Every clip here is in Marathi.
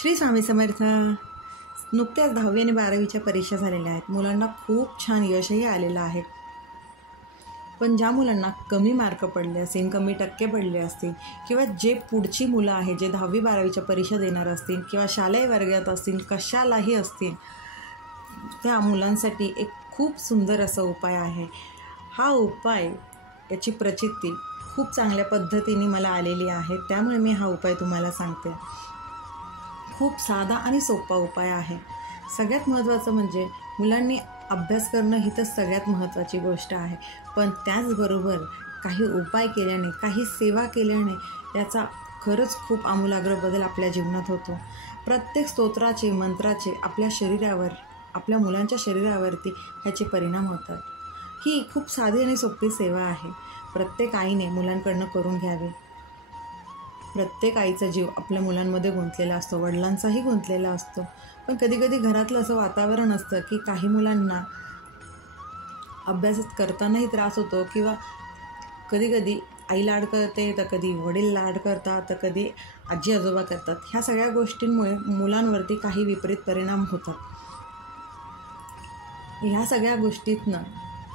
श्री स्वामी समर्थ. नुकत्याच 10वी आणि 12वीच्या परीक्षा झालेल्या आहेत. मुलांना खूप छान यशही आलेलं आहे. पण ज्या मुलांना कमी मार्क पडले असतील, कमी टक्के पडले असतील, किंवा जे पुढची मुलं आहे जे 10वी 12वीच्या परीक्षा देणार असतील किंवा शालेय वर्गात असतील, कशालाही असतील, त्या मुलांसाठी एक खूप सुंदर असा उपाय आहे. हा उपाय, याची प्रचिती खूप चांगल्या पद्धतीने मला आलेली आहे, त्यामुळे मी हा उपाय तुम्हाला सांगते. खूप साधा आणि सोपा उपाय आहे. सगळ्यात महत्त्वाचं म्हणजे मुलांनी अभ्यास करणं ही तर सगळ्यात महत्त्वाची गोष्ट आहे, पण त्याचबरोबर काही उपाय केल्याने, काही सेवा केल्याने याचा खरंच खूप आमूलाग्र बदल आपल्या जीवनात होतो. प्रत्येक स्तोत्राचे, मंत्राचे आपल्या शरीरावर, आपल्या मुलांच्या शरीरावरती ह्याचे परिणाम होतात. ही खूप साधी आणि सोपी सेवा आहे. प्रत्येक आईने मुलांकडनं करून घ्यावी. प्रत्येक आईचा जीव आपल्या मुलांमध्ये गुंतलेला असतो, वडिलांचाही गुंतलेला असतो. पण कधीकधी घरातलं असं वातावरण असतं की काही मुलांना अभ्यास करतानाही त्रास होतो, किंवा कधीकधी आई लाड करते, तर कधी वडील लाड करतात, तर कधी आजी आजोबा करतात. ह्या सगळ्या गोष्टींमुळे मुलांवरती काही विपरीत परिणाम होतात. ह्या सगळ्या गोष्टीतनं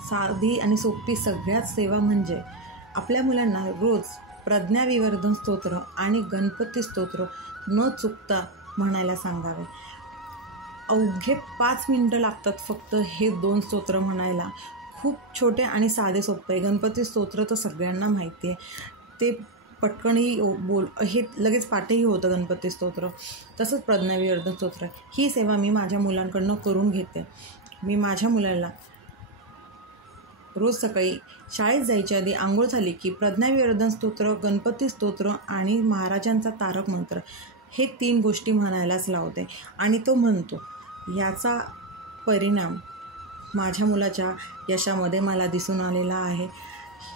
साधी आणि सोपी सगळ्यात सेवा म्हणजे आपल्या मुलांना रोज प्रज्ञाविवर्धन स्तोत्र आणि गणपती स्तोत्र न चुकता म्हणायला सांगावे. अवघे 5 मिनिटं लागतात फक्त हे 2 स्तोत्र म्हणायला. खूप छोटे आणि साधे सोपे. गणपती स्तोत्र तर सगळ्यांना माहिती आहे, ते पटकनही हे लगेच पाठही होतं गणपती स्तोत्र. तसंच प्रज्ञाविवर्धन स्तोत्र, ही सेवा मी माझ्या मुलांकडनं करून घेते. मी माझ्या मुलाला रोज सकाळी शाळेत जायच्या आधी आंघोळ झाली की प्रज्ञाविवर्धन स्तोत्र, गणपती स्तोत्र आणि महाराजांचा तारक मंत्र हे 3 गोष्टी म्हणायलाच लावते, आणि तो म्हणतो. याचा परिणाम माझ्या मुलाच्या यशामध्ये मला दिसून आलेला आहे.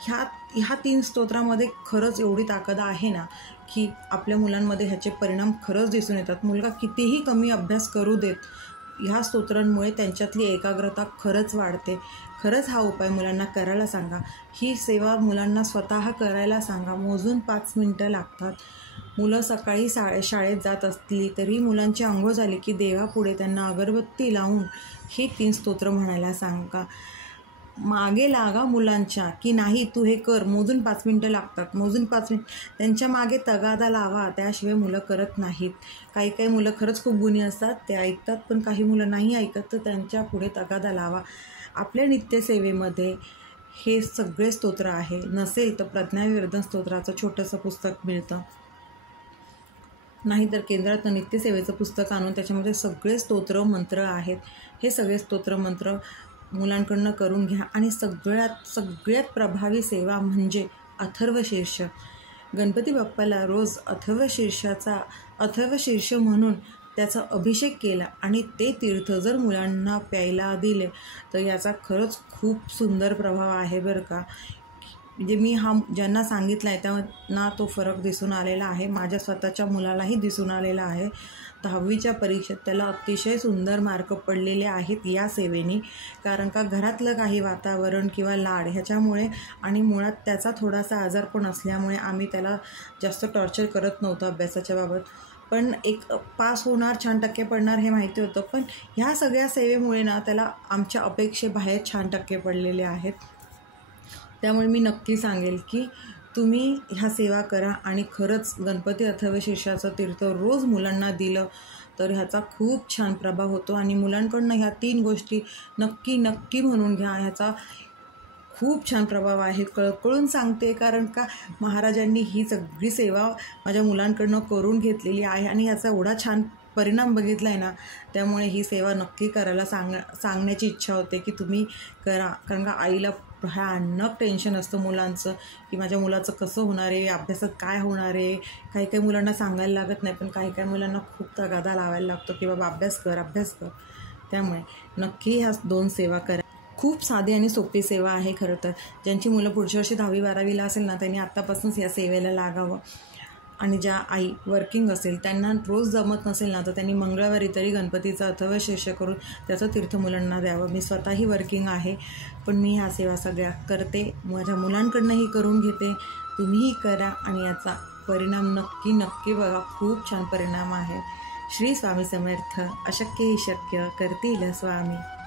ह्या 3 स्तोत्रामध्ये खरंच एवढी ताकद आहे ना, की आपल्या मुलांमध्ये ह्याचे परिणाम खरंच दिसून येतात. मुलगा कितीही कमी अभ्यास करू देत, ह्या स्तोत्रांमुळे त्यांच्यातली एकाग्रता खरंच वाढते. खरंच हा उपाय मुलांना करायला सांगा. ही सेवा मुलांना स्वतः करायला सांगा. मोजून 5 मिनिटं लागतात. मुलं सकाळी शाळेत जात असली तरी मुलांची अंघोळ झाली की देवापुढे त्यांना अगरबत्ती लावून हे 3 स्तोत्र म्हणायला सांगा. मागे लागा मुलांच्या, की नाही तू हे कर, मोजून 5 मिनिटं लागतात. मोजून 5 मिनिट त्यांच्या मागे तगादा लावा, त्याशिवाय मुलं करत नाहीत. काही मुलं खरंच खूप गुणी असतात, ते ऐकतात, पण काही मुलं नाही ऐकत, तर त्यांच्या पुढे तगादा लावा. आपल्या नित्यसेवेमध्ये हे सगळे स्तोत्र आहे. नसेल तर प्रज्ञाविवर्धन स्तोत्राचं छोटंसं पुस्तक मिळतं, नाहीतर केंद्रात नित्यसेवेचं पुस्तक आणून त्याच्यामध्ये सगळे स्तोत्र मंत्र आहेत. हे सगळे स्तोत्र मंत्र मुलांकडनं करून घ्या. आणि सगळ्यात प्रभावी सेवा म्हणजे अथर्वशीर्ष. गणपती बाप्पाला रोज अथर्वशीर्ष म्हणून त्याचा अभिषेक केला आणि ते तीर्थ जर मुलांना प्यायला दिले तर याचा खरंच खूप सुंदर प्रभाव आहे बरं का. म्हणजे मी हा ज्यांना सांगितला आहे त्यांना तो फरक दिसून आलेला आहे. माझ्या स्वतःच्या मुलालाही दिसून आलेला आहे. 10वीच्या परीक्षेत त्याला अतिशय सुंदर मार्क पडलेले आहेत या सेवेने. कारण का घरातलं काही वातावरण किंवा लाड ह्याच्यामुळे, आणि मुळात त्याचा थोडासा आजारपण असल्यामुळे आम्ही त्याला जास्त टॉर्चर करत नव्हतो अभ्यासाच्या बाबत. पण एक पास होणार, छान टक्के पडणार हे माहिती होतं. पण ह्या सगळ्या सेवेमुळे ना त्याला आमच्या अपेक्षेबाहेर छान टक्के पडलेले आहेत. त्यामुळे मी नक्की सांगेल की तुम्ही ह्या सेवा करा, आणि खरंच गणपती अथर्वशीर्षाचं तीर्थ रोज मुलांना दिलं तर ह्याचा खूप छान प्रभाव होतो. आणि मुलांकडनं ह्या 3 गोष्टी नक्की म्हणून घ्या. ह्याचा खूप छान प्रभाव आहे. कळकळून सांगते, कारण का महाराजांनी ही सगळी सेवा माझ्या मुलांकडनं करून घेतलेली आहे आणि ह्याचा एवढा छान परिणाम बघितला आहे ना, त्यामुळे ही सेवा नक्की करायला सांगण्याची इच्छा होते की तुम्ही करा. कारण का आईला भयानक टेन्शन असतं मुलांचं, की माझ्या मुलाचं कसं होणार आहे, अभ्यासात काय होणार आहे. काही मुलांना सांगायला लागत नाही, पण काही मुलांना खूप तगादा लावायला लागतो की बाबा अभ्यास कर. त्यामुळे नक्की ह्या 2 सेवा करा. खूप साधी आणि सोपी सेवा आहे खरं तर. ज्यांची मुलं पुढच्या वर्षी 10वी 12वीला असेल ना, त्यांनी आत्तापासूनच या सेवेला लागावं. आणि ज्या आई वर्किंग असेल, त्यांना रोज जमत नसेल ना, तर त्यांनी मंगळवारी तरी गणपतीचा अथर्वशीर्ष करून त्याचं तीर्थ मुलांना द्यावं. मी स्वतःही वर्किंग आहे, पण मी ह्या सेवा सगळ्या करते, माझ्या मुलांकडनंही करून घेते. तुम्हीही करा आणि याचा परिणाम नक्की बघा. खूप छान परिणाम आहे. श्री स्वामी समर्थ. अशक्य ही शक्य करतील स्वामी.